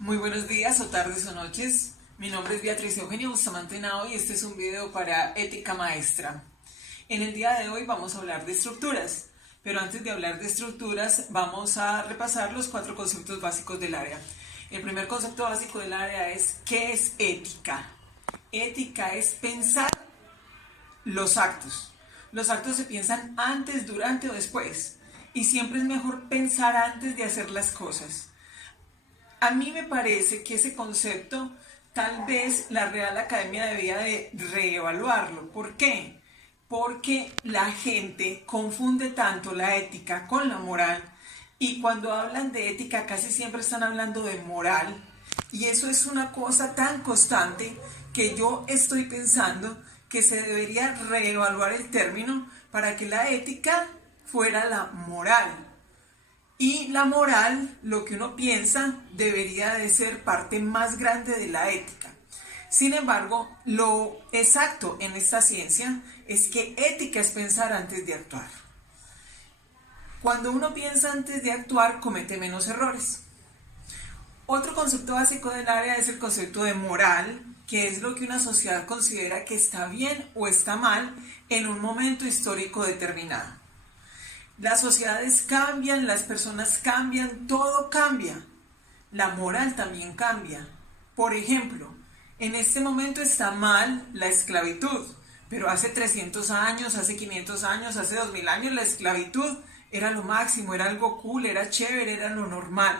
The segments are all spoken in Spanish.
Muy buenos días o tardes o noches. Mi nombre es Beatriz Eugenia Bustamante Henao y este es un video para Ética Maestra. En el día de hoy vamos a hablar de estructuras, pero antes de hablar de estructuras vamos a repasar los 4 conceptos básicos del área. El primer concepto básico del área es ¿qué es ética? Ética es pensar los actos. Los actos se piensan antes, durante o después y siempre es mejor pensar antes de hacer las cosas. A mí me parece que ese concepto tal vez la Real Academia debía de reevaluarlo. ¿Por qué? Porque la gente confunde tanto la ética con la moral y cuando hablan de ética casi siempre están hablando de moral y eso es una cosa tan constante que yo estoy pensando que se debería reevaluar el término para que la ética fuera la moral. Y la moral, lo que uno piensa, debería de ser parte más grande de la ética. Sin embargo, lo exacto en esta ciencia es que ética es pensar antes de actuar. Cuando uno piensa antes de actuar, comete menos errores. Otro concepto básico del área es el concepto de moral, que es lo que una sociedad considera que está bien o está mal en un momento histórico determinado. Las sociedades cambian, las personas cambian, todo cambia. La moral también cambia. Por ejemplo, en este momento está mal la esclavitud, pero hace 300 años, hace 500 años, hace 2000 años la esclavitud era lo máximo, era algo cool, era chévere, era lo normal.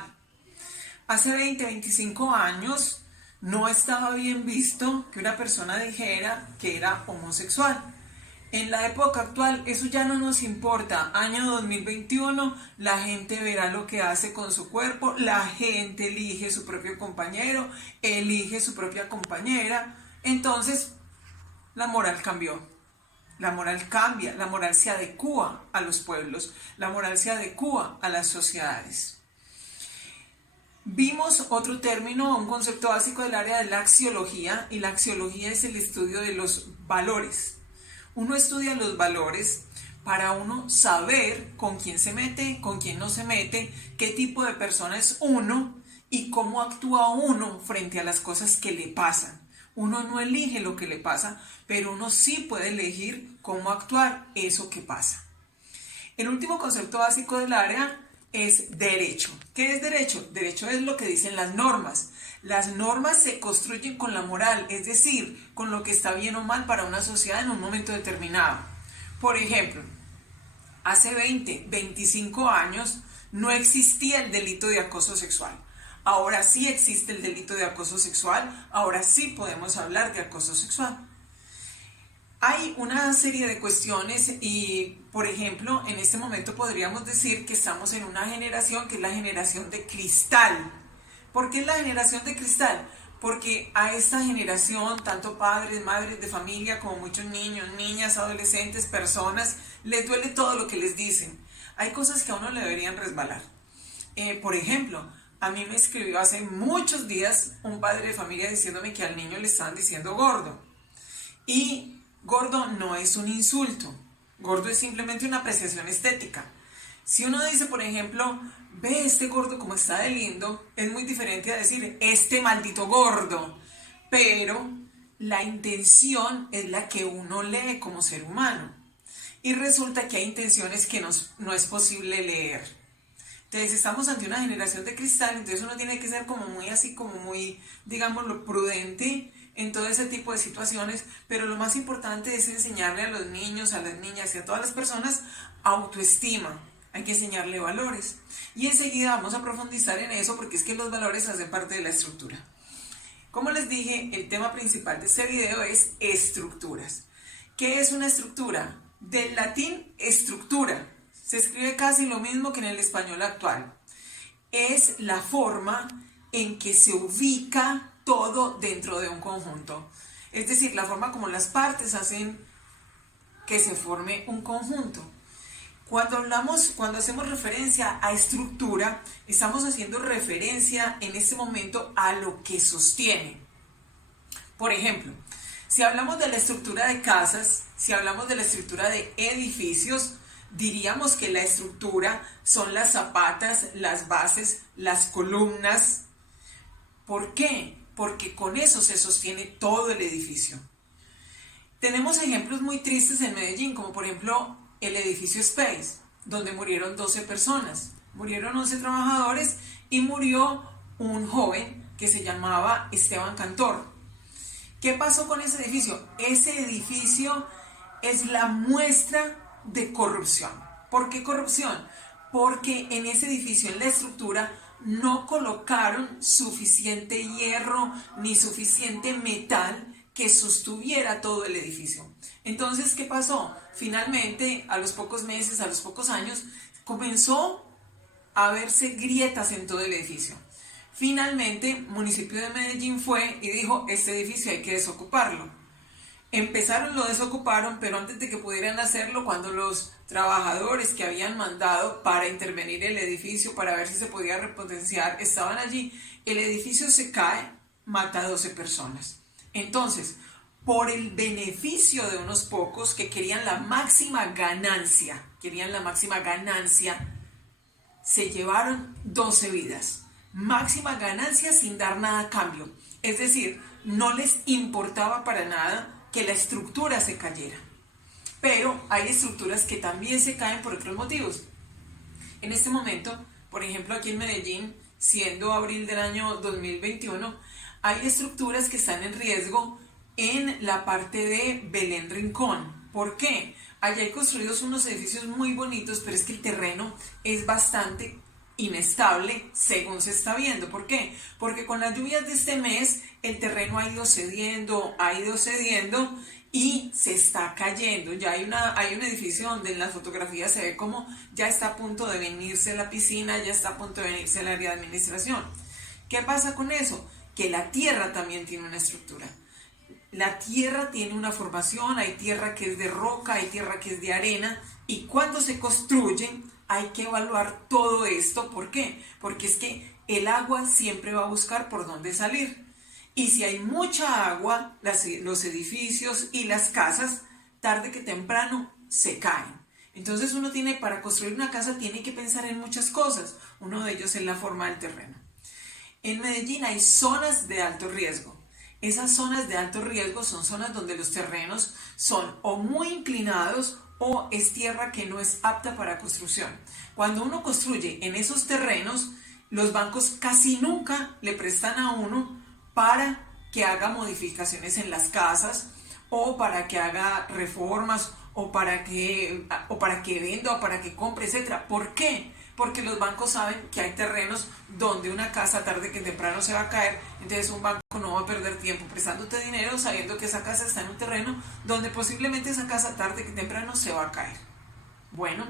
Hace 20, 25 años no estaba bien visto que una persona dijera que era homosexual. En la época actual eso ya no nos importa. Año 2021, la gente verá lo que hace con su cuerpo, la gente elige su propio compañero, elige su propia compañera. Entonces, la moral cambió. La moral cambia, la moral se adecúa a los pueblos, la moral se adecúa a las sociedades. Vimos otro término, un concepto básico del área de la axiología, y la axiología es el estudio de los valores. Uno estudia los valores para uno saber con quién se mete, con quién no se mete, qué tipo de persona es uno y cómo actúa uno frente a las cosas que le pasan. Uno no elige lo que le pasa, pero uno sí puede elegir cómo actuar eso que pasa. El último concepto básico del área es derecho. ¿Qué es derecho? Derecho es lo que dicen las normas. Las normas se construyen con la moral, es decir, con lo que está bien o mal para una sociedad en un momento determinado. Por ejemplo, hace 20, 25 años no existía el delito de acoso sexual. Ahora sí existe el delito de acoso sexual, ahora sí podemos hablar de acoso sexual. Hay una serie de cuestiones y, por ejemplo, en este momento podríamos decir que estamos en una generación que es la generación de cristal. ¿Por qué es la generación de cristal? Porque a esta generación, tanto padres, madres de familia, como muchos niños, niñas, adolescentes, personas, les duele todo lo que les dicen. Hay cosas que a uno le deberían resbalar. Por ejemplo, a mí me escribió hace muchos días un padre de familia diciéndome que al niño le estaban diciendo gordo. Y gordo no es un insulto, gordo es simplemente una apreciación estética. Si uno dice, por ejemplo, ve este gordo como está de lindo, es muy diferente a decir, este maldito gordo. Pero la intención es la que uno lee como ser humano. Y resulta que hay intenciones que no es posible leer. Entonces estamos ante una generación de cristal, entonces uno tiene que ser como muy así, como muy, digámoslo, prudente en todo ese tipo de situaciones, pero lo más importante es enseñarle a los niños, a las niñas y a todas las personas autoestima. Hay que enseñarle valores. Y enseguida vamos a profundizar en eso porque es que los valores hacen parte de la estructura. Como les dije, el tema principal de este video es estructuras. ¿Qué es una estructura? Del latín estructura. Se escribe casi lo mismo que en el español actual. Es la forma en que se ubica todo dentro de un conjunto. Es decir, la forma como las partes hacen que se forme un conjunto. Cuando hacemos referencia a estructura, estamos haciendo referencia en este momento a lo que sostiene. Por ejemplo, si hablamos de la estructura de casas, si hablamos de la estructura de edificios, diríamos que la estructura son las zapatas, las bases, las columnas. ¿Por qué? Porque con eso se sostiene todo el edificio. Tenemos ejemplos muy tristes en Medellín, como por ejemplo el edificio Space, donde murieron 12 personas, murieron 11 trabajadores y murió un joven que se llamaba Esteban Cantor. ¿Qué pasó con ese edificio? Ese edificio es la muestra de corrupción. ¿Por qué corrupción? Porque en ese edificio, en la estructura, no colocaron suficiente hierro ni suficiente metal que sostuviera todo el edificio. Entonces, ¿qué pasó? Finalmente, a los pocos meses, a los pocos años, comenzó a verse grietas en todo el edificio. Finalmente, el municipio de Medellín fue y dijo, este edificio hay que desocuparlo. Empezaron, lo desocuparon, pero antes de que pudieran hacerlo, cuando los trabajadores que habían mandado para intervenir el edificio, para ver si se podía repotenciar, estaban allí, el edificio se cae, mata a 12 personas. Entonces, por el beneficio de unos pocos que querían la máxima ganancia, se llevaron 12 vidas. Máxima ganancia sin dar nada a cambio. Es decir, no les importaba para nada que la estructura se cayera. Pero hay estructuras que también se caen por otros motivos. En este momento, por ejemplo, aquí en Medellín, siendo abril del año 2021, hay estructuras que están en riesgo en la parte de Belén Rincón. ¿Por qué? Allá hay construidos unos edificios muy bonitos, pero es que el terreno es bastante inestable según se está viendo. ¿Por qué? Porque con las lluvias de este mes el terreno ha ido cediendo y se está cayendo. Ya hay un edificio donde en las fotografías se ve como ya está a punto de venirse la piscina, ya está a punto de venirse el área de administración. ¿Qué pasa con eso? Que la tierra también tiene una estructura. La tierra tiene una formación, hay tierra que es de roca, hay tierra que es de arena, y cuando se construyen hay que evaluar todo esto. ¿Por qué? Porque es que el agua siempre va a buscar por dónde salir. Y si hay mucha agua, los edificios y las casas, tarde que temprano, se caen. Entonces uno para construir una casa tiene que pensar en muchas cosas. Uno de ellos es la forma del terreno. En Medellín hay zonas de alto riesgo. Esas zonas de alto riesgo son zonas donde los terrenos son o muy inclinados o es tierra que no es apta para construcción. Cuando uno construye en esos terrenos, los bancos casi nunca le prestan a uno para que haga modificaciones en las casas o para que haga reformas o para que venda o para que compre, etc. ¿Por qué? Porque los bancos saben que hay terrenos donde una casa tarde que temprano se va a caer, entonces un banco no va a perder tiempo prestándote dinero sabiendo que esa casa está en un terreno donde posiblemente esa casa tarde que temprano se va a caer. Bueno,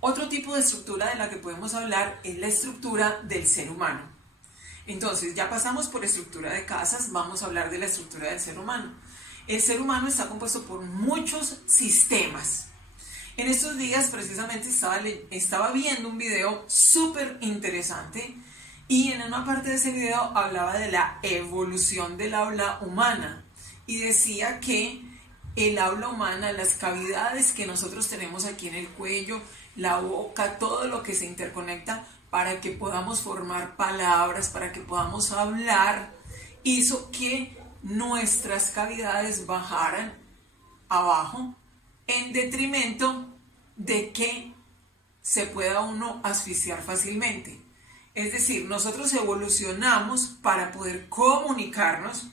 otro tipo de estructura de la que podemos hablar es la estructura del ser humano. Entonces, ya pasamos por estructura de casas, vamos a hablar de la estructura del ser humano. El ser humano está compuesto por muchos sistemas. En estos días precisamente estaba viendo un video súper interesante y en una parte de ese video hablaba de la evolución del habla humana y decía que el habla humana, las cavidades que nosotros tenemos aquí en el cuello, la boca, todo lo que se interconecta para que podamos formar palabras, para que podamos hablar, hizo que nuestras cavidades bajaran abajo en detrimento de que se pueda uno asfixiar fácilmente. Es decir, nosotros evolucionamos para poder comunicarnos,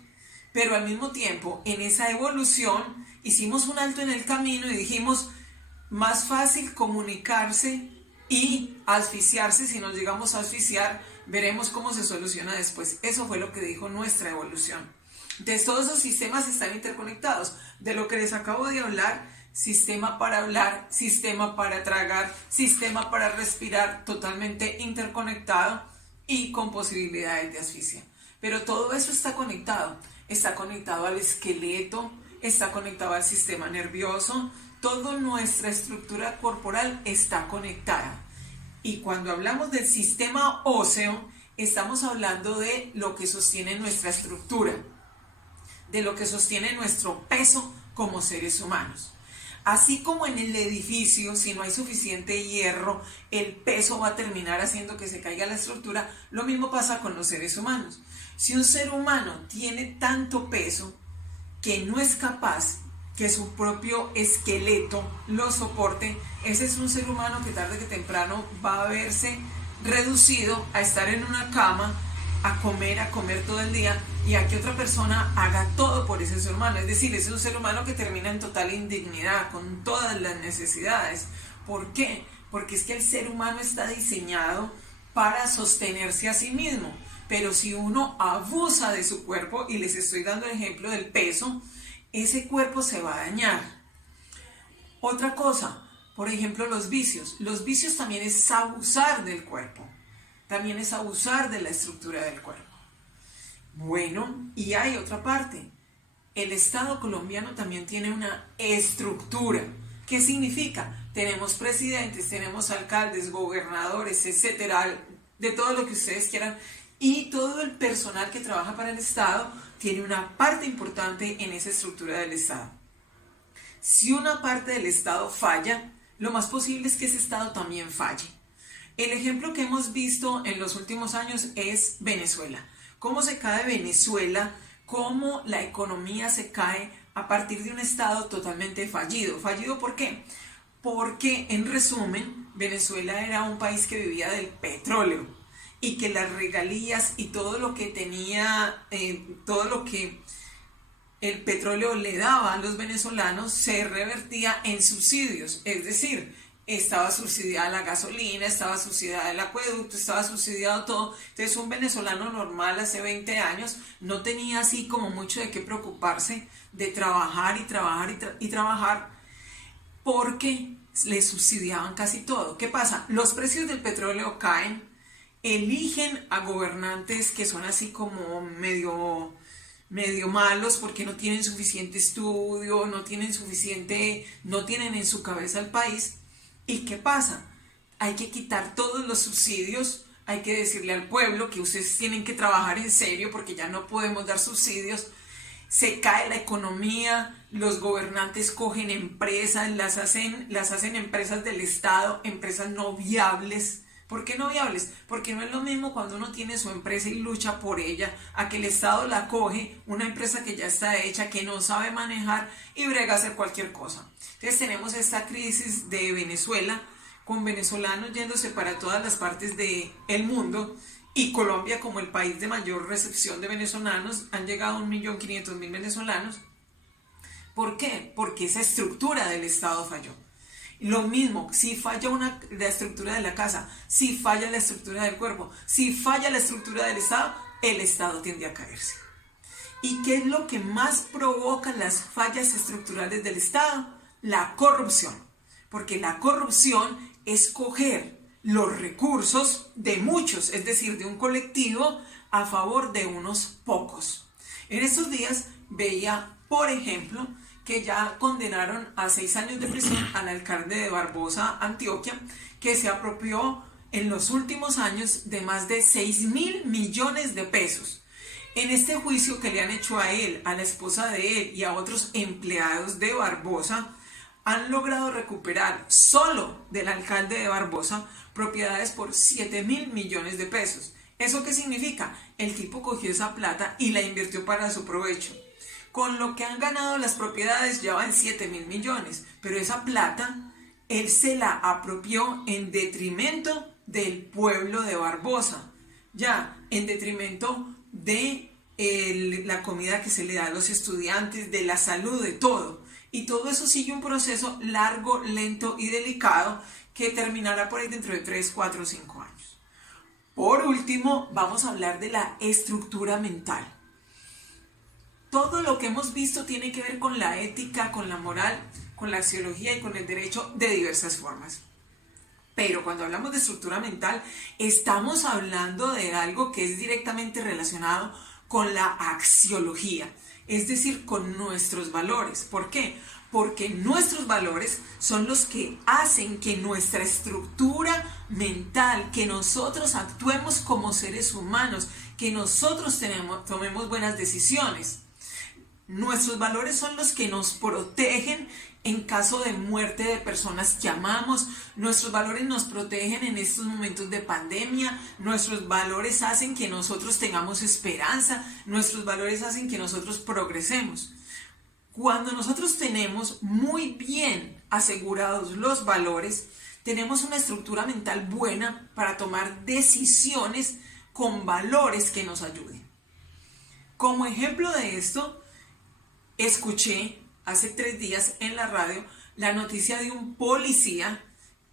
pero al mismo tiempo en esa evolución hicimos un alto en el camino y dijimos, más fácil comunicarse y asfixiarse. Si nos llegamos a asfixiar, veremos cómo se soluciona después. Eso fue lo que dijo nuestra evolución. Entonces todos esos sistemas están interconectados. De lo que les acabo de hablar, sistema para hablar, sistema para tragar, sistema para respirar, totalmente interconectado y con posibilidades de asfixia. Pero todo eso está conectado al esqueleto, está conectado al sistema nervioso, toda nuestra estructura corporal está conectada. Y cuando hablamos del sistema óseo, estamos hablando de lo que sostiene nuestra estructura, de lo que sostiene nuestro peso como seres humanos. Así como en el edificio, si no hay suficiente hierro, el peso va a terminar haciendo que se caiga la estructura, lo mismo pasa con los seres humanos. Si un ser humano tiene tanto peso que no es capaz que su propio esqueleto lo soporte, ese es un ser humano que tarde que temprano va a verse reducido a estar en una cama, a comer todo el día y a que otra persona haga todo por ese ser humano. Es decir, ese es un ser humano que termina en total indignidad, con todas las necesidades. ¿Por qué? Porque es que el ser humano está diseñado para sostenerse a sí mismo. Pero si uno abusa de su cuerpo, y les estoy dando el ejemplo del peso, ese cuerpo se va a dañar. Otra cosa, por ejemplo, los vicios. Los vicios también es abusar del cuerpo. También es abusar de la estructura del cuerpo. Bueno, y hay otra parte. El Estado colombiano también tiene una estructura. ¿Qué significa? Tenemos presidentes, tenemos alcaldes, gobernadores, etcétera, de todo lo que ustedes quieran. Y todo el personal que trabaja para el Estado tiene una parte importante en esa estructura del Estado. Si una parte del Estado falla, lo más posible es que ese Estado también falle. El ejemplo que hemos visto en los últimos años es Venezuela. Cómo se cae Venezuela, cómo la economía se cae a partir de un Estado totalmente fallido. ¿Fallido por qué? Porque, en resumen, Venezuela era un país que vivía del petróleo y que las regalías y todo lo que tenía, todo lo que el petróleo le daba a los venezolanos se revertía en subsidios, es decir, estaba subsidiada la gasolina, estaba subsidiada el acueducto, estaba subsidiado todo. Entonces un venezolano normal hace 20 años no tenía así como mucho de qué preocuparse de trabajar y trabajar porque le subsidiaban casi todo. ¿Qué pasa? Los precios del petróleo caen, eligen a gobernantes que son así como medio malos porque no tienen suficiente estudio, no tienen en su cabeza el país. ¿Y qué pasa? Hay que quitar todos los subsidios, hay que decirle al pueblo que ustedes tienen que trabajar en serio porque ya no podemos dar subsidios. Se cae la economía, los gobernantes cogen empresas, las hacen empresas del Estado, empresas no viables. ¿Por qué no viables? Porque no es lo mismo cuando uno tiene su empresa y lucha por ella, a que el Estado la coge, una empresa que ya está hecha, que no sabe manejar y brega a hacer cualquier cosa. Entonces tenemos esta crisis de Venezuela, con venezolanos yéndose para todas las partes del mundo, y Colombia como el país de mayor recepción de venezolanos, han llegado a 1.500.000 venezolanos. ¿Por qué? Porque esa estructura del Estado falló. Lo mismo, si falla la estructura de la casa, si falla la estructura del cuerpo, si falla la estructura del Estado, el Estado tiende a caerse. ¿Y qué es lo que más provoca las fallas estructurales del Estado? La corrupción. Porque la corrupción es coger los recursos de muchos, es decir, de un colectivo, a favor de unos pocos. En estos días veía, por ejemplo, que ya condenaron a 6 años de prisión al alcalde de Barbosa, Antioquia, que se apropió en los últimos años de más de 6.000 millones de pesos. En este juicio que le han hecho a él, a la esposa de él y a otros empleados de Barbosa, han logrado recuperar solo del alcalde de Barbosa propiedades por 7.000 millones de pesos. ¿Eso qué significa? El tipo cogió esa plata y la invirtió para su provecho. Con lo que han ganado las propiedades ya van 7.000 millones, pero esa plata él se la apropió en detrimento del pueblo de Barbosa, ya en detrimento de la comida que se le da a los estudiantes, de la salud, de todo. Y todo eso sigue un proceso largo, lento y delicado que terminará por ahí dentro de 3, 4, 5 años. Por último, vamos a hablar de la estructura mental. Todo lo que hemos visto tiene que ver con la ética, con la moral, con la axiología y con el derecho de diversas formas. Pero cuando hablamos de estructura mental, estamos hablando de algo que es directamente relacionado con la axiología, es decir, con nuestros valores. ¿Por qué? Porque nuestros valores son los que hacen que nuestra estructura mental, que nosotros actuemos como seres humanos, que nosotros tomemos buenas decisiones. Nuestros valores son los que nos protegen en caso de muerte de personas que amamos. Nuestros valores nos protegen en estos momentos de pandemia. Nuestros valores hacen que nosotros tengamos esperanza. Nuestros valores hacen que nosotros progresemos. Cuando nosotros tenemos muy bien asegurados los valores, tenemos una estructura mental buena para tomar decisiones con valores que nos ayuden. Como ejemplo de esto, escuché hace 3 días en la radio la noticia de un policía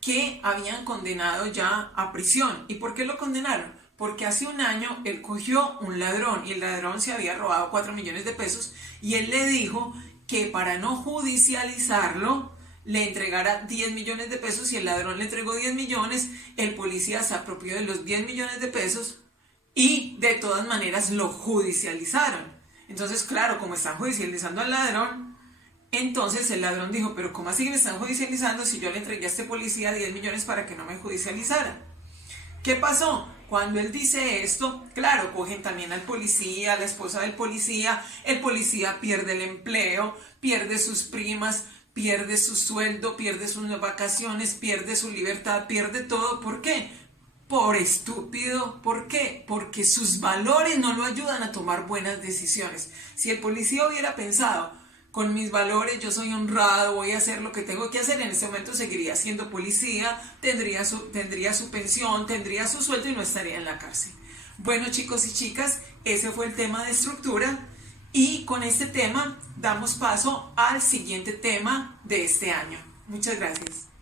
que habían condenado ya a prisión. ¿Y por qué lo condenaron? Porque hace un año él cogió un ladrón y el ladrón se había robado 4 millones de pesos y él le dijo que para no judicializarlo le entregara 10 millones de pesos y el ladrón le entregó 10 millones, el policía se apropió de los 10 millones de pesos y de todas maneras lo judicializaron. Entonces, claro, como están judicializando al ladrón, entonces el ladrón dijo, pero ¿cómo así que me están judicializando si yo le entregué a este policía 10 millones para que no me judicializara? ¿Qué pasó? Cuando él dice esto, claro, cogen también al policía, a la esposa del policía, el policía pierde el empleo, pierde sus primas, pierde su sueldo, pierde sus vacaciones, pierde su libertad, pierde todo. ¿Por qué? Por estúpido. ¿Por qué? Porque sus valores no lo ayudan a tomar buenas decisiones. Si el policía hubiera pensado, con mis valores yo soy honrado, voy a hacer lo que tengo que hacer, en este momento seguiría siendo policía, tendría su pensión, tendría su sueldo y no estaría en la cárcel. Bueno, chicos y chicas, ese fue el tema de estructura y con este tema damos paso al siguiente tema de este año. Muchas gracias.